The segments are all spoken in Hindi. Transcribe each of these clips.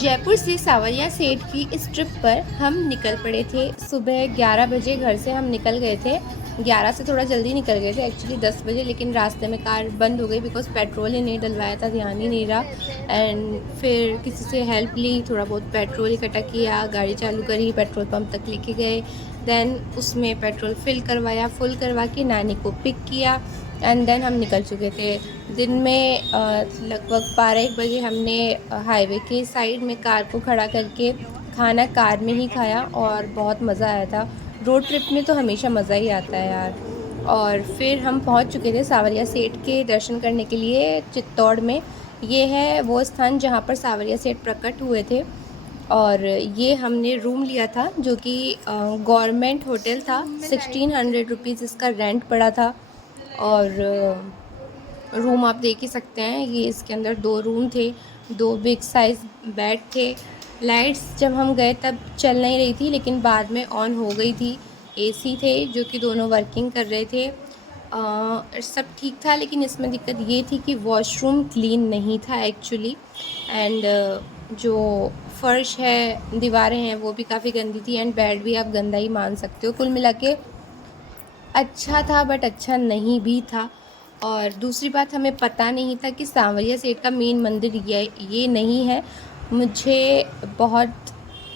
जयपुर से सावरिया सेठ की इस ट्रिप पर हम निकल पड़े थे। सुबह 11 बजे घर से हम निकल गए थे। 11 से थोड़ा जल्दी निकल गए थे एक्चुअली 10 बजे, लेकिन रास्ते में कार बंद हो गई बिकॉज पेट्रोल ही नहीं डलवाया था, ध्यान ही नहीं रहा। एंड फिर किसी से हेल्प ली, थोड़ा बहुत पेट्रोल इकट्ठा किया, गाड़ी चालू करी, पेट्रोल पंप तक लेके गए। देन उसमें पेट्रोल फिल करवाया, फुल करवा के नानी को पिक किया एंड देन हम निकल चुके थे। दिन में लगभग 12-1 बजे हमने हाईवे के साइड में कार को खड़ा करके खाना कार में ही खाया और बहुत मज़ा आया था। रोड ट्रिप में तो हमेशा मज़ा ही आता है यार। और फिर हम पहुंच चुके थे सावरिया सेठ के दर्शन करने के लिए चित्तौड़ में। ये है वो स्थान जहां पर सावरिया सेठ प्रकट हुए थे। और ये हमने रूम लिया था जो कि गवर्नमेंट होटल था। 1600 रुपीज़ इसका रेंट पड़ा था। और रूम आप देख ही सकते हैं, ये इसके अंदर 2 रूम थे, 2 बिग साइज़ बेड थे। लाइट्स जब हम गए तब चल नहीं रही थी, लेकिन बाद में ऑन हो गई थी। एसी थे जो कि दोनों वर्किंग कर रहे थे। सब ठीक था, लेकिन इसमें दिक्कत ये थी कि वॉशरूम क्लीन नहीं था एक्चुअली। एंड जो फ़र्श है, दीवारें हैं, वो भी काफ़ी गंदी थी एंड बेड भी आप गंदा ही मान सकते हो। कुल मिला के अच्छा था बट अच्छा नहीं भी था। और दूसरी बात, हमें पता नहीं था कि सांवरिया सेठ का मेन मंदिर ये नहीं है। मुझे बहुत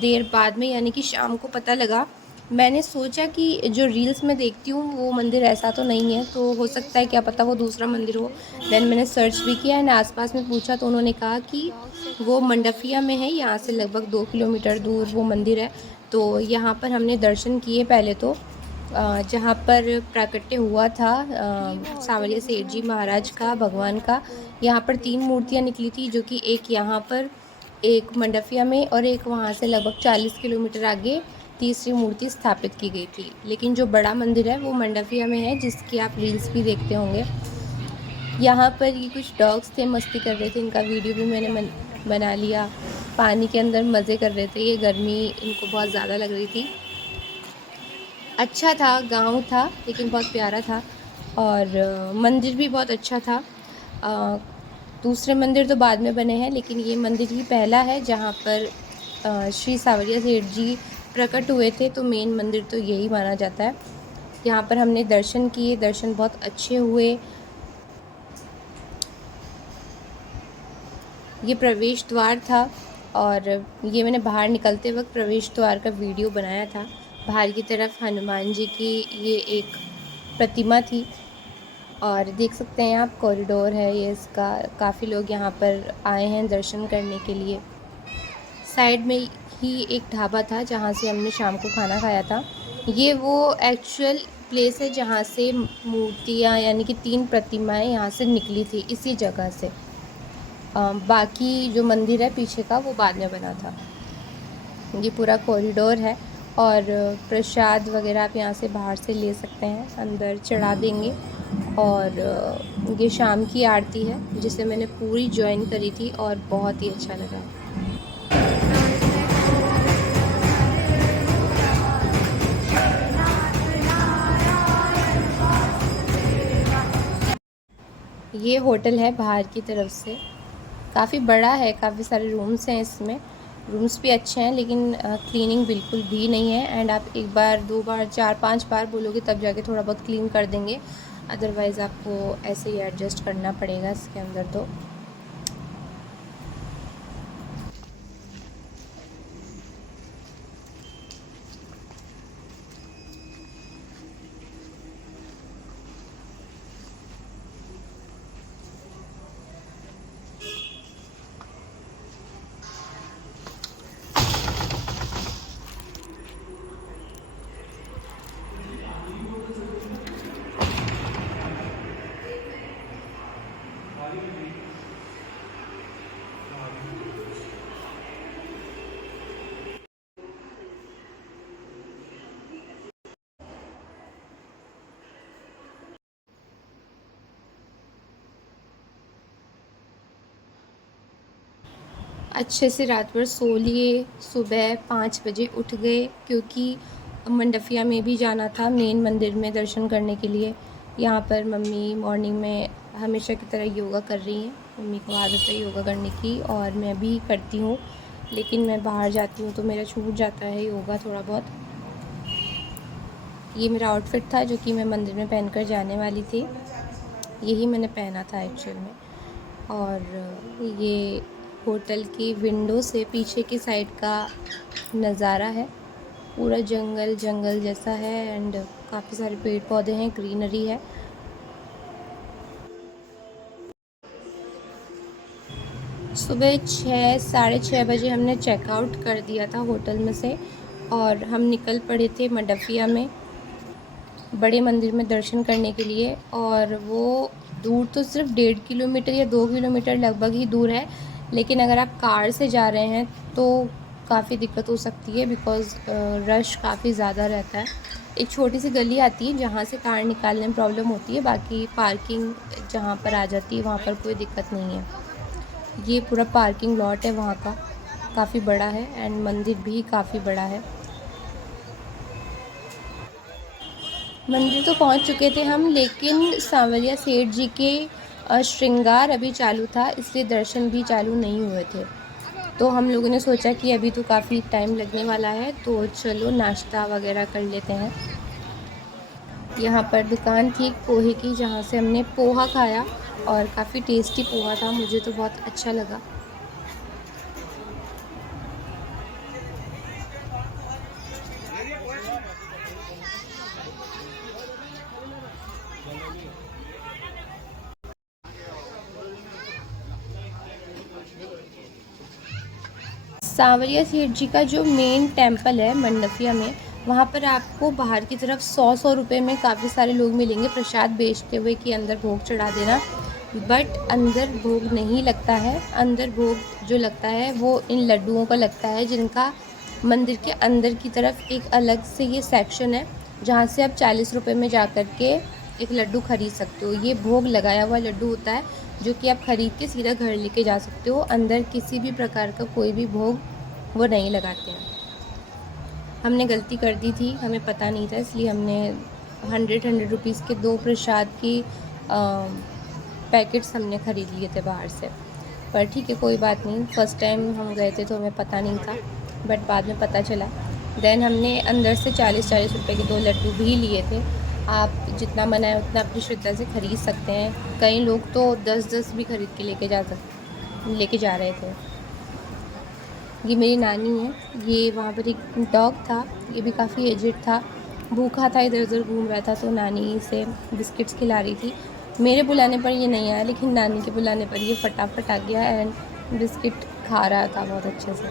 देर बाद में यानी कि शाम को पता लगा। मैंने सोचा कि जो रील्स में देखती हूँ वो मंदिर ऐसा तो नहीं है, तो हो सकता है क्या पता वो दूसरा मंदिर हो। देन मैंने सर्च भी किया एंड आसपास में पूछा तो उन्होंने कहा कि वो मंडफिया में है, यहाँ से लगभग 2 किलोमीटर दूर वो मंदिर है। तो यहाँ पर हमने दर्शन किए पहले तो, जहाँ पर प्राकट्य हुआ था सांवरिया सेठ जी महाराज का, भगवान का। यहाँ पर 3 मूर्तियाँ निकली थी, जो कि एक यहाँ पर, एक मंडफिया में और एक वहाँ से लगभग 40 किलोमीटर आगे तीसरी मूर्ति स्थापित की गई थी। लेकिन जो बड़ा मंदिर है वो मंडफिया में है, जिसकी आप रील्स भी देखते होंगे। यहाँ पर ये कुछ डॉग्स थे, मस्ती कर रहे थे, इनका वीडियो भी मैंने बना लिया। पानी के अंदर मज़े कर रहे थे, ये गर्मी इनको बहुत ज़्यादा लग रही थी। अच्छा था, गांव था लेकिन बहुत प्यारा था। और मंदिर भी बहुत अच्छा था। दूसरे मंदिर तो बाद में बने हैं, लेकिन ये मंदिर ही पहला है जहाँ पर श्री सावरिया सेठ जी प्रकट हुए थे, तो मेन मंदिर तो यही माना जाता है। यहाँ पर हमने दर्शन किए, दर्शन बहुत अच्छे हुए। ये प्रवेश द्वार था और ये मैंने बाहर निकलते वक्त प्रवेश द्वार का वीडियो बनाया था। बाहर की तरफ हनुमान जी की ये एक प्रतिमा थी और देख सकते हैं आप, कॉरिडोर है ये इसका। काफ़ी लोग यहाँ पर आए हैं दर्शन करने के लिए। साइड में ही एक ढाबा था जहाँ से हमने शाम को खाना खाया था। ये वो एक्चुअल प्लेस है जहाँ से मूर्तियाँ यानी कि 3 प्रतिमाएं यहाँ से निकली थी, इसी जगह से। बाकी जो मंदिर है पीछे का वो बाद में बना था। ये पूरा कॉरिडोर है और प्रसाद वगैरह आप यहाँ से बाहर से ले सकते हैं, अंदर चढ़ा देंगे। और ये शाम की आरती है जिसे मैंने पूरी ज्वाइन करी थी और बहुत ही अच्छा लगा। ये होटल है बाहर की तरफ से, काफ़ी बड़ा है, काफ़ी सारे रूम्स हैं इसमें। रूम्स भी अच्छे हैं लेकिन क्लीनिंग बिल्कुल भी नहीं है। एंड आप 1 बार 2 बार 4-5 बार बोलोगे तब जाके थोड़ा बहुत क्लीन कर देंगे, अदरवाइज़ आपको ऐसे ही एडजस्ट करना पड़ेगा इसके अंदर। तो अच्छे से रात भर सो लिए, सुबह 5 बजे उठ गए क्योंकि मंडफिया में भी जाना था, मेन मंदिर में दर्शन करने के लिए। यहाँ पर मम्मी मॉर्निंग में हमेशा की तरह योगा कर रही हैं। मम्मी को आदत है योगा करने की और मैं भी करती हूँ। लेकिन मैं बाहर जाती हूँ तो मेरा छूट जाता है योगा थोड़ा बहुत। ये मेरा आउटफिट था जो कि मैं मंदिर में पहनकर जाने वाली थी, यही मैंने पहना था एक्चुअल में। और ये होटल की विंडो से पीछे की साइड का नज़ारा है, पूरा जंगल जंगल जैसा है एंड काफ़ी सारे पेड़ पौधे हैं, ग्रीनरी है। सुबह 6 साढ़े 6 बजे हमने चेकआउट कर दिया था होटल में से और हम निकल पड़े थे मडफिया में बड़े मंदिर में दर्शन करने के लिए। और वो दूर तो सिर्फ 1.5 किलोमीटर या 2 किलोमीटर लगभग ही दूर है, लेकिन अगर आप कार से जा रहे हैं तो काफ़ी दिक्कत हो सकती है बिकॉज़ रश काफ़ी ज़्यादा रहता है। एक छोटी सी गली आती है जहाँ से कार निकालने में प्रॉब्लम होती है, बाकी पार्किंग जहाँ पर आ जाती है वहाँ पर कोई दिक्कत नहीं है। ये पूरा पार्किंग लॉट है वहाँ का, काफ़ी बड़ा है एंड मंदिर भी काफ़ी बड़ा है। मंदिर तो पहुँच चुके थे हम, लेकिन सांवरिया सेठ जी के श्रृंगार अभी चालू था, इसलिए दर्शन भी चालू नहीं हुए थे। तो हम लोगों ने सोचा कि अभी तो काफ़ी टाइम लगने वाला है, तो चलो नाश्ता वगैरह कर लेते हैं। यहाँ पर दुकान थी पोहे की जहाँ से हमने पोहा खाया और काफ़ी टेस्टी पोहा था, मुझे तो बहुत अच्छा लगा। सांवरिया सेठ जी का जो मेन टेंपल है मंडफिया में, वहाँ पर आपको बाहर की तरफ 100 रुपये में काफ़ी सारे लोग मिलेंगे प्रसाद बेचते हुए कि अंदर भोग चढ़ा देना, बट अंदर भोग नहीं लगता है। अंदर भोग जो लगता है वो इन लड्डुओं का लगता है, जिनका मंदिर के अंदर की तरफ एक अलग से ये सेक्शन है जहाँ से आप 40 रुपये में जा कर के एक लड्डू ख़रीद सकते हो। ये भोग लगाया हुआ लड्डू होता है जो कि आप ख़रीद के सीधा घर लेके जा सकते हो। अंदर किसी भी प्रकार का कोई भी भोग वो नहीं लगाते हैं। हमने गलती कर दी थी, हमें पता नहीं था, इसलिए हमने 100 रुपीज़ के 2 प्रसाद की पैकेट्स हमने ख़रीद लिए थे बाहर से। पर ठीक है, कोई बात नहीं, फ़र्स्ट टाइम हम गए थे तो हमें पता नहीं था, बट बाद में पता चला। देन हमने अंदर से 40-40 रुपये के 2 लड्डू भी लिए थे। आप जितना मन है उतना अपनी श्रद्धा से ख़रीद सकते हैं। कई लोग तो 10-10 भी ख़रीद के लेके जा रहे थे। ये मेरी नानी है, ये वहाँ पर एक डॉग था, ये भी काफ़ी एजिड था, भूखा था, इधर उधर घूम रहा था, तो नानी इसे बिस्किट्स खिला रही थी। मेरे बुलाने पर ये नहीं आया, लेकिन नानी के बुलाने पर ये फटाफट आ गया एंड बिस्किट खा रहा था बहुत अच्छे से।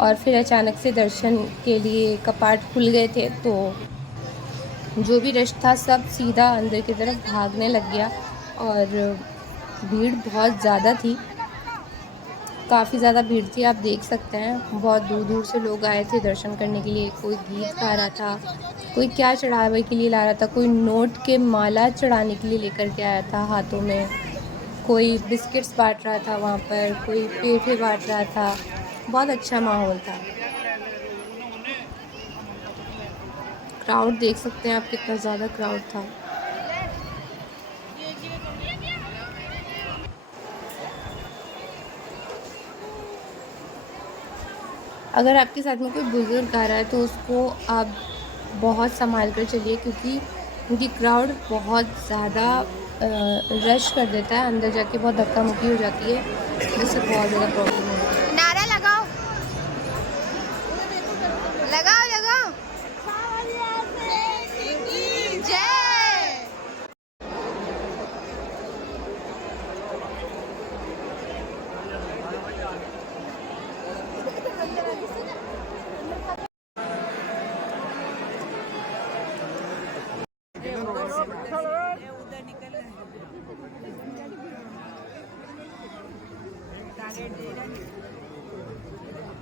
और फिर अचानक से दर्शन के लिए कपाट खुल गए थे, तो जो भी रश था सब सीधा अंदर की तरफ भागने लग गया और भीड़ बहुत ज़्यादा थी, काफ़ी ज़्यादा भीड़ थी। आप देख सकते हैं बहुत दूर दूर से लोग आए थे दर्शन करने के लिए। कोई गीत गा रहा था, कोई क्या चढ़ावे के लिए ला रहा था, कोई नोट के माला चढ़ाने के लिए लेकर के आया था हाथों में, कोई बिस्किट्स बांट रहा था वहाँ पर, कोई पेठे बांट रहा था। बहुत अच्छा माहौल था। क्राउड देख सकते हैं आप, कितना ज़्यादा क्राउड था। अगर आपके साथ में कोई बुज़ुर्ग आ रहा है तो उसको आप बहुत संभाल कर चलिए, क्योंकि उनकी क्राउड बहुत ज़्यादा रश कर देता है, अंदर जाके बहुत धक्का मुक्की हो जाती है, जिससे बहुत ज़्यादा प्रॉब्लम होती है। नारा लगाओ, लगाओ लगाओ, जय।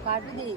काट दी।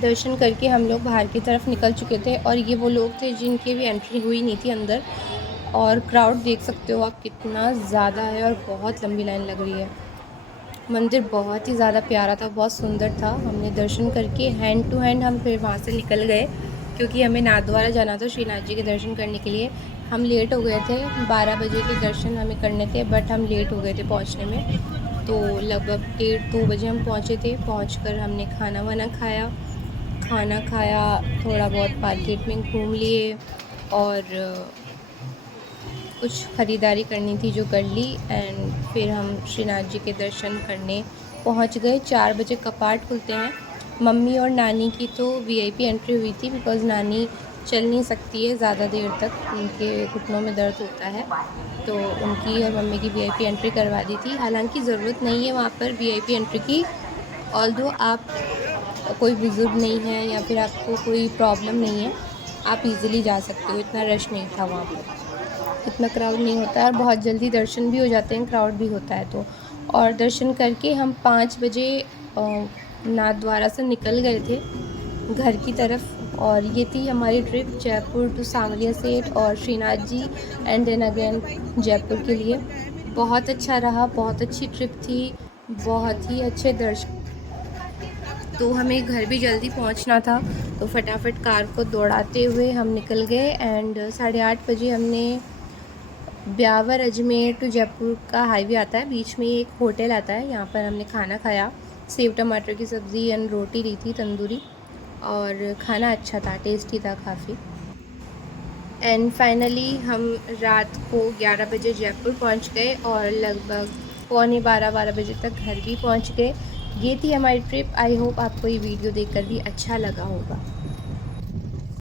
दर्शन करके हम लोग बाहर की तरफ निकल चुके थे और ये वो लोग थे जिनकी भी एंट्री हुई नहीं थी अंदर। और क्राउड देख सकते हो आप कितना ज़्यादा है और बहुत लंबी लाइन लग रही है। मंदिर बहुत ही ज़्यादा प्यारा था, बहुत सुंदर था। हमने दर्शन करके हैंड टू हैंड हम फिर वहाँ से निकल गए क्योंकि हमें नाथद्वारा जाना था श्रीनाथ जी के दर्शन करने के लिए। हम लेट हो गए थे, 12 बजे के दर्शन हमें करने थे, बट हम लेट हो गए थे पहुँचने में। तो लगभग 1:30-2 बजे हम पहुँचे थे। पहुँचकर हमने खाना वाना खाया, थोड़ा बहुत मार्केट में घूम लिए और कुछ ख़रीदारी करनी थी जो कर ली। एंड फिर हम श्रीनाथ जी के दर्शन करने पहुंच गए। 4 बजे कपाट खुलते हैं। मम्मी और नानी की तो वीआईपी एंट्री हुई थी बिकॉज़ नानी चल नहीं सकती है ज़्यादा देर तक, उनके घुटनों में दर्द होता है, तो उनकी और मम्मी की वीआईपी एंट्री करवा दी थी। हालांकि ज़रूरत नहीं है वहाँ पर वीआईपी एंट्री की, ऑल्दो आप कोई बुज़ुर्ग नहीं है या फिर आपको कोई प्रॉब्लम नहीं है, आप इजीली जा सकते हो। इतना रश नहीं था वहाँ पर, इतना क्राउड नहीं होता है और बहुत जल्दी दर्शन भी हो जाते हैं, क्राउड भी होता है तो। और दर्शन करके हम 5 बजे नाथद्वारा से निकल गए थे घर की तरफ। और ये थी हमारी ट्रिप जयपुर टू सांवरिया सेठ और Shrinath ji and then again Jaipur के लिए। बहुत अच्छा रहा, बहुत अच्छी ट्रिप थी, बहुत ही अच्छे दर्शन। तो हमें घर भी जल्दी पहुंचना था तो फटाफट कार को दौड़ाते हुए हम निकल गए। एंड 8:30 बजे हमने ब्यावर अजमेर टू जयपुर का हाईवे आता है, बीच में एक होटल आता है, यहाँ पर हमने खाना खाया। सेव टमाटर की सब्ज़ी एंड रोटी ली थी तंदूरी, और खाना अच्छा था, टेस्टी था काफ़ी। एंड फाइनली हम रात को 11 बजे जयपुर पहुंच गए और लगभग 11:45 बजे तक घर भी पहुंच गए। ये थी हमारी ट्रिप। आई होप आपको ये वीडियो देखकर भी अच्छा लगा होगा।